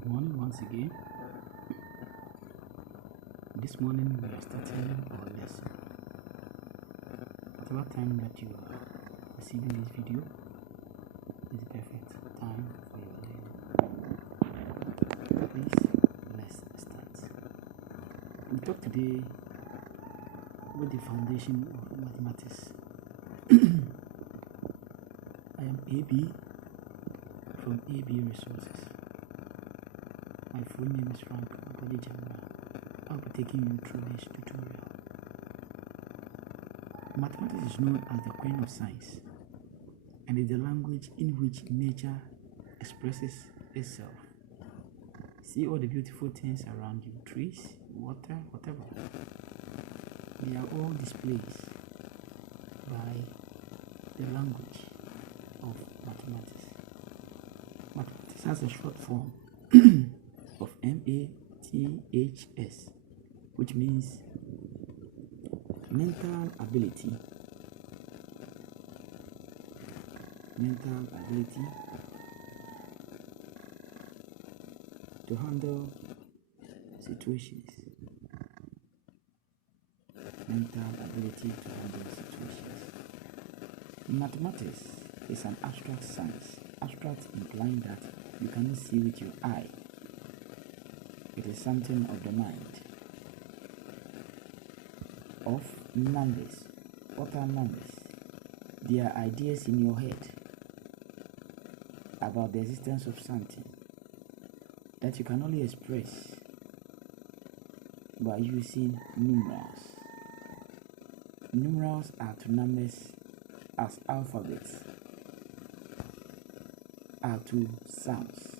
Good morning once again. This morning we are starting our lesson. Whatever time that you are receiving this video is the perfect time for your learning. Please, let's start. We talk today with the foundation of mathematics. I am AB from AB Resources. My full name is Frank Akodijamra. I'll be taking you through this tutorial. Mathematics is known as the queen of science and is the language in which nature expresses itself. See all the beautiful things around you, trees, water, whatever. They are all displays by the language of mathematics. Mathematics has a short form of MATHS, which means mental ability to handle situations. Mathematics is an abstract science. Abstract implying that you cannot see with your eye. It is something of the mind. Of numbers. What are numbers? They are ideas in your head about the existence of something that you can only express by using numerals. Numerals are to numbers as alphabets are to sounds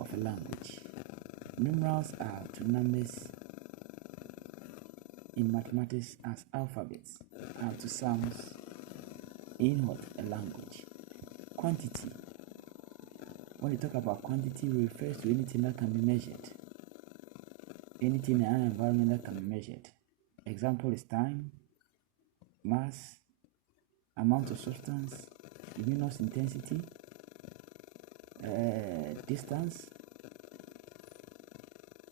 of a language. Numerals are to numbers in mathematics as alphabets are to sounds in what? A language. Quantity. When we talk about quantity, we refer to anything that can be measured. Anything in an environment that can be measured. Example is time, mass, amount of substance, luminous intensity, distance,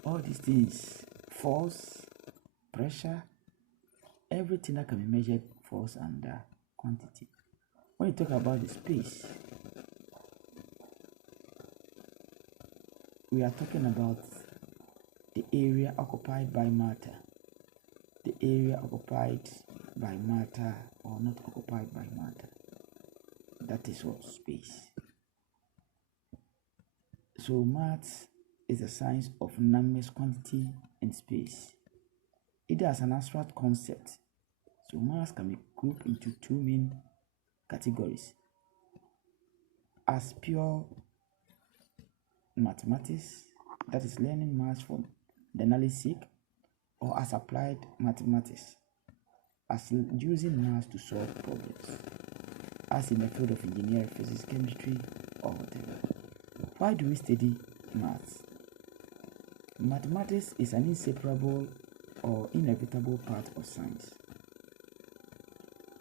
all these things, force, pressure, everything that can be measured falls under quantity. When you talk about the space, we are talking about the area occupied by matter. The area occupied by matter or not occupied by matter. That is what space. So maths is the science of numbers, quantity, and space. It has an abstract concept. So maths can be grouped into two main categories. As pure mathematics, that is learning maths for the knowledge sake, or as applied mathematics, as using maths to solve problems, as in the field of engineering, physics, chemistry, or whatever. Why do we study maths? Mathematics is an inseparable or inevitable part of science.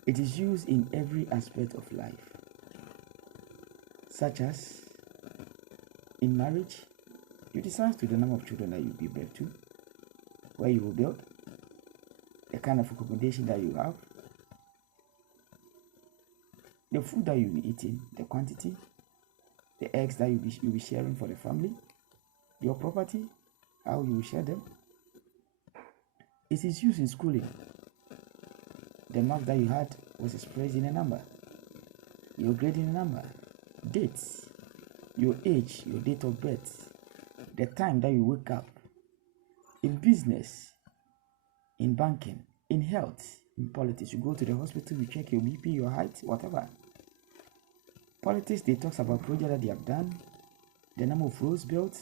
It is used in every aspect of life, such as in marriage. You decide to the number of children that you give birth to, where you will build, the kind of accommodation that you have, the food that you'll be eating, the quantity, the eggs that you'll be sharing for the family, your property, how you will share them. It is used in schooling. The mark that you had was expressed in a number. Your grade in a number. Dates, your age, your date of birth, the time that you wake up. In business, in banking, in health, in politics, you go to the hospital, you check your BP, your height, whatever. Politics, they talk about projects that they have done, the number of roads built,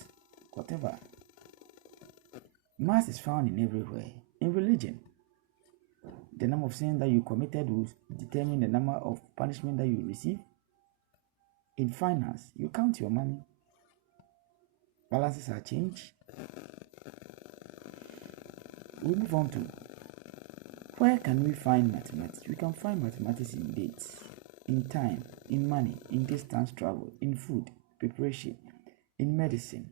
whatever. Maths is found in everywhere. In religion, the number of sins that you committed will determine the number of punishment that you receive. In finance, you count your money. Balances are changed. We move on to where can we find mathematics? We can find mathematics in dates, in time, in money, in distance travel, in food, preparation, in medicine,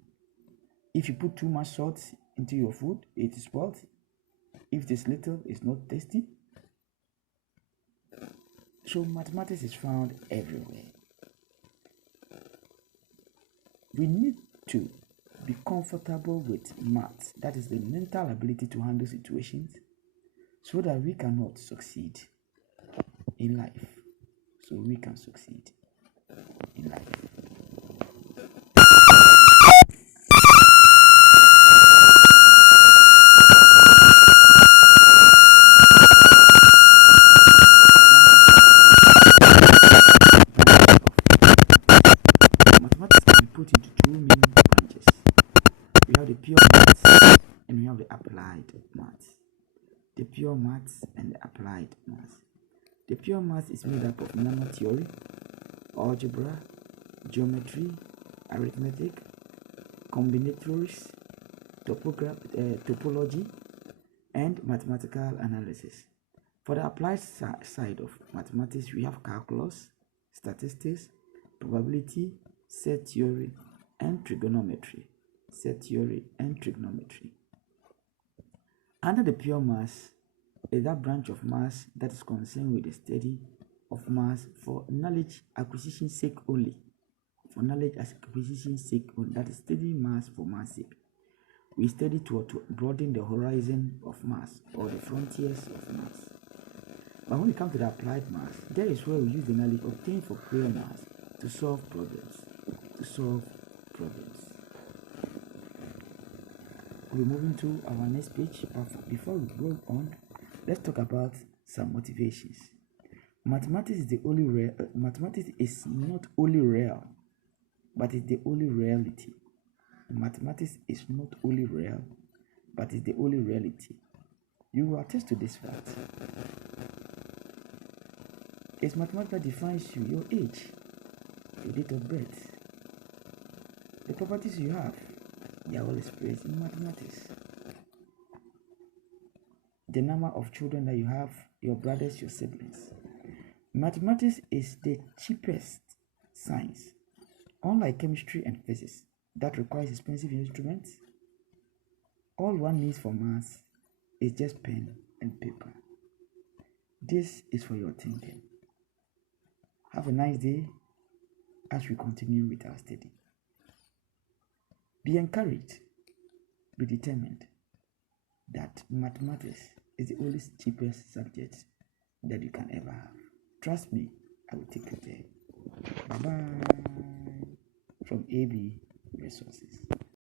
If you put too much salt into your food, it is spoiled. If it is little, it's not tasty. So mathematics is found everywhere. We need to be comfortable with maths, that is the mental ability to handle situations, so that we cannot succeed in life. So we can succeed in life. Mathematics can be put into two main branches. We have the pure maths and we have the applied maths. The pure maths and the applied maths. The pure maths is made up of number theory, algebra, geometry, arithmetic, combinatorics, topology, and mathematical analysis. For the applied side of mathematics, we have calculus, statistics, probability, set theory, and trigonometry. Set theory and trigonometry. Under the pure maths is that branch of maths that is concerned with the study of maths for knowledge acquisition sake only. For knowledge acquisition sake only. That is studying maths for maths sake. We study to broaden the horizon of maths or the frontiers of maths. But when it comes to the applied maths, there is where we use the knowledge obtained for pure maths to solve problems. We're moving to our next page, but before we go on, let's talk about some motivations. Mathematics is not only real, but it's the only reality. Mathematics is not only real, but it's the only reality. You will attest to this fact. It's mathematics that defines you, your age, your date of birth, the properties you have. They are all expressed in mathematics. The number of children that you have, your brothers, your siblings. Mathematics is the cheapest science. Unlike chemistry and physics that requires expensive instruments, all one needs for maths is just pen and paper. This is for your thinking. Have a nice day as we continue with our study. Be encouraged, be determined that mathematics is the only cheapest subject that you can ever have. Trust me, I will take you there. Bye-bye from AB Resources.